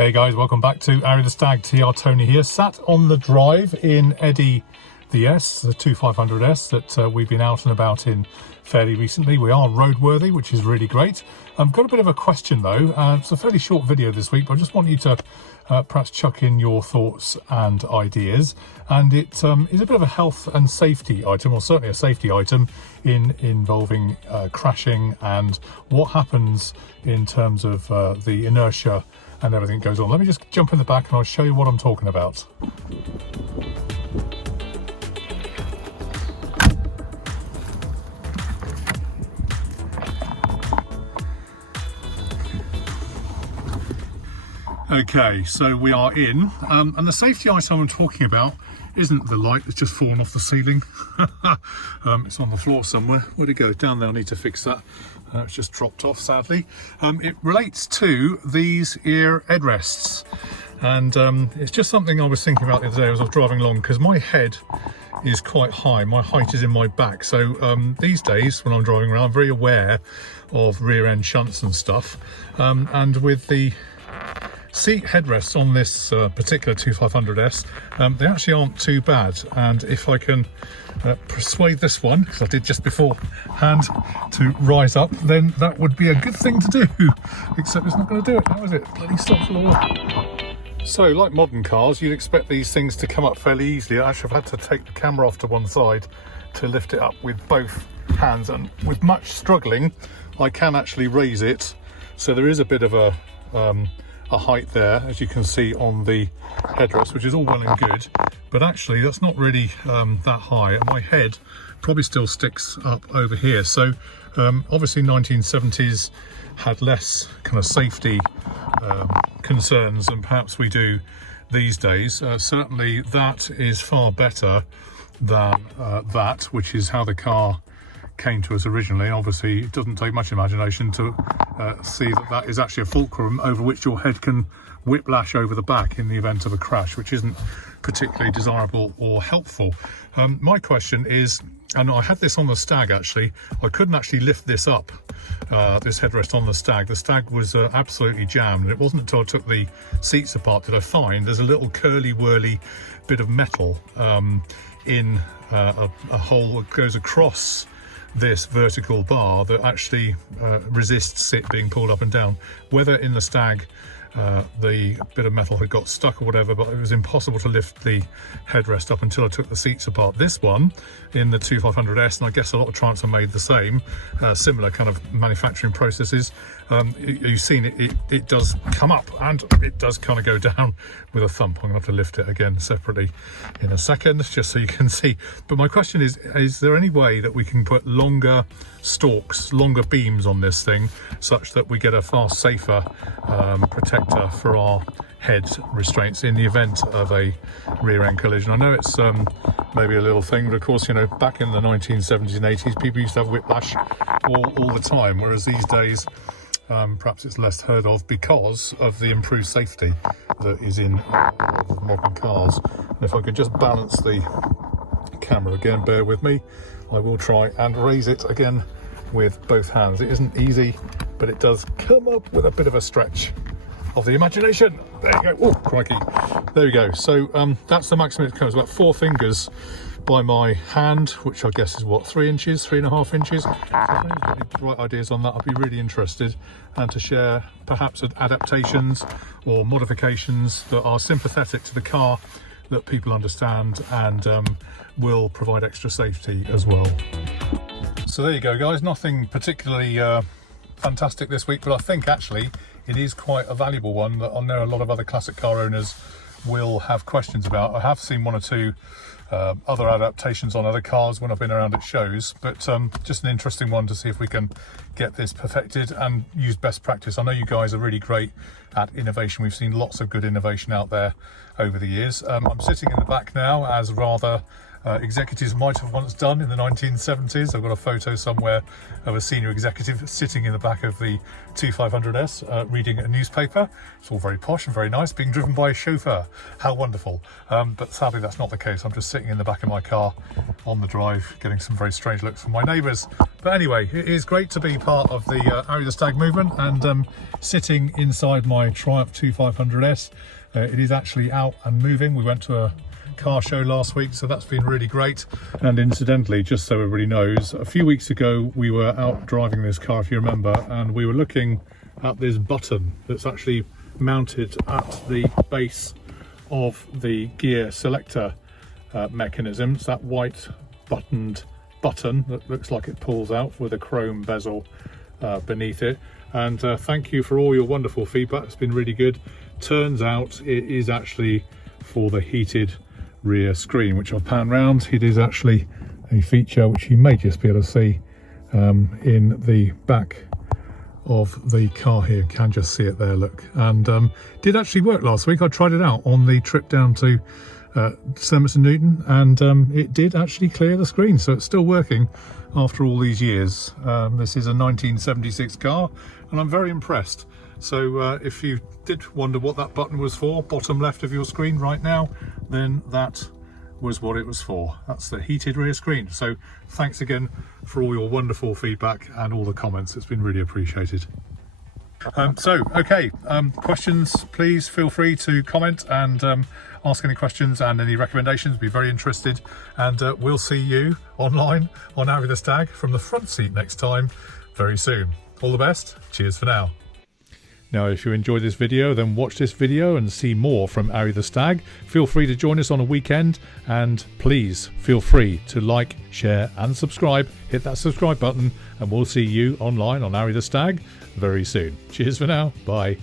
Hey guys, welcome back to Arry The Stag. TR Tony here, sat on the drive in Eddy the S, the 2500S that we've been out and about in fairly recently. We are roadworthy, which is really great. I've got a bit of a question though. It's a fairly short video this week, but I just want you to perhaps chuck in your thoughts and ideas. And it is a bit of a health and safety item, or certainly a safety item involving crashing and what happens in terms of the inertia and everything goes on. Let me just jump in the back and I'll show you what I'm talking about. Okay, so we are in, and the safety item I'm talking about isn't the light that's just fallen off the ceiling. It's on the floor somewhere. Where'd it go? Down there. I need to fix that. It's just dropped off, sadly. It relates to these ear headrests, and it's just something I was thinking about the other day as I was driving along, because my head is quite high. My height is in my back, so these days when I'm driving around, I'm very aware of rear end shunts and stuff, and with the seat headrests on this particular 2500S, they actually aren't too bad. And if I can persuade this one, because I did just beforehand, to rise up, then that would be a good thing to do. Except it's not going to do it now, is it? Bloody stop floor. So, like modern cars, you'd expect these things to come up fairly easily. I actually have had to take the camera off to one side to lift it up with both hands, and with much struggling, I can actually raise it. So there is a bit of a height there, as you can see on the headrest, which is all well and good, but actually that's not really that high, and my head probably still sticks up over here. So obviously 1970s had less kind of safety concerns than perhaps we do these days. Certainly that is far better than that, which is how the car came to us originally. Obviously it doesn't take much imagination to see that that is actually a fulcrum over which your head can whiplash over the back in the event of a crash, which isn't particularly desirable or helpful. My question is, and I had this on the Stag actually, I couldn't actually lift this up, this headrest on the Stag. The Stag was absolutely jammed, and it wasn't until I took the seats apart that I find there's a little curly whirly bit of metal in a hole that goes across this vertical bar that actually resists it being pulled up and down. Whether in the Stag the bit of metal had got stuck or whatever, but it was impossible to lift the headrest up until I took the seats apart. This one in the 2500S, and I guess a lot of Triumphs are made the same, similar kind of manufacturing processes. You've seen it does come up and it does kind of go down with a thump. I'm gonna have to lift it again separately in a second, just so you can see. But my question is there any way that we can put longer stalks, longer beams on this thing, such that we get a far safer protector for our head restraints in the event of a rear end collision? I know it's maybe a little thing, but of course, you know, back in the 1970s and 80s, people used to have whiplash all the time, whereas these days perhaps it's less heard of because of the improved safety that is in modern cars. And if I could just balance the camera again, bear with me, I will try and raise it again with both hands. It isn't easy, but it does come up with a bit of a stretch of the imagination. There you go. Oh, crikey. There we go. So that's the maximum it comes, about 4 fingers by my hand, which I guess is what, 3 inches, 3.5 inches. So if anyone's got any right ideas on that, I'd be really interested, and to share perhaps adaptations or modifications that are sympathetic to the car, that people understand, and will provide extra safety as well. So there you go, guys. Nothing particularly fantastic this week, but I think actually it is quite a valuable one that I know a lot of other classic car owners will have questions about. I have seen 1 or 2 other adaptations on other cars when I've been around at shows, but just an interesting one to see if we can get this perfected and use best practice. I know you guys are really great at innovation. We've seen lots of good innovation out there over the years. I'm sitting in the back now, as rather executives might have once done in the 1970s. I've got a photo somewhere of a senior executive sitting in the back of the 2500S reading a newspaper. It's all very posh and very nice, being driven by a chauffeur. How wonderful. But sadly that's not the case. I'm just sitting in the back of my car on the drive getting some very strange looks from my neighbours. But anyway, it is great to be part of the Arry The Stag movement, and sitting inside my Triumph 2500S. It is actually out and moving. We went to a car show last week, so that's been really great. And incidentally, just so everybody knows, a few weeks ago we were out driving this car, if you remember, and we were looking at this button that's actually mounted at the base of the gear selector mechanism. It's that white buttoned button that looks like it pulls out with a chrome bezel beneath it. And thank you for all your wonderful feedback. It's been really good. Turns out it is actually for the heated rear screen, which I've panned round. It is actually a feature which you may just be able to see in the back of the car here. You can just see it there, look. And did actually work last week. I tried it out on the trip down to Somerset Newton, and it did actually clear the screen, so it's still working after all these years. This is a 1976 car and I'm very impressed. So if you did wonder what that button was for, bottom left of your screen right now, then that was what it was for. That's the heated rear screen. So thanks again for all your wonderful feedback and all the comments. It's been really appreciated. Questions, please feel free to comment and ask any questions and any recommendations. Be very interested, and we'll see you online on Arry The Stag from the front seat next time very soon. All the best. Cheers for now. Now, if you enjoyed this video, then watch this video and see more from Arry The Stag. Feel free to join us on a weekend, and please feel free to like, share and subscribe. Hit that subscribe button, and we'll see you online on Arry The Stag very soon. Cheers for now. Bye.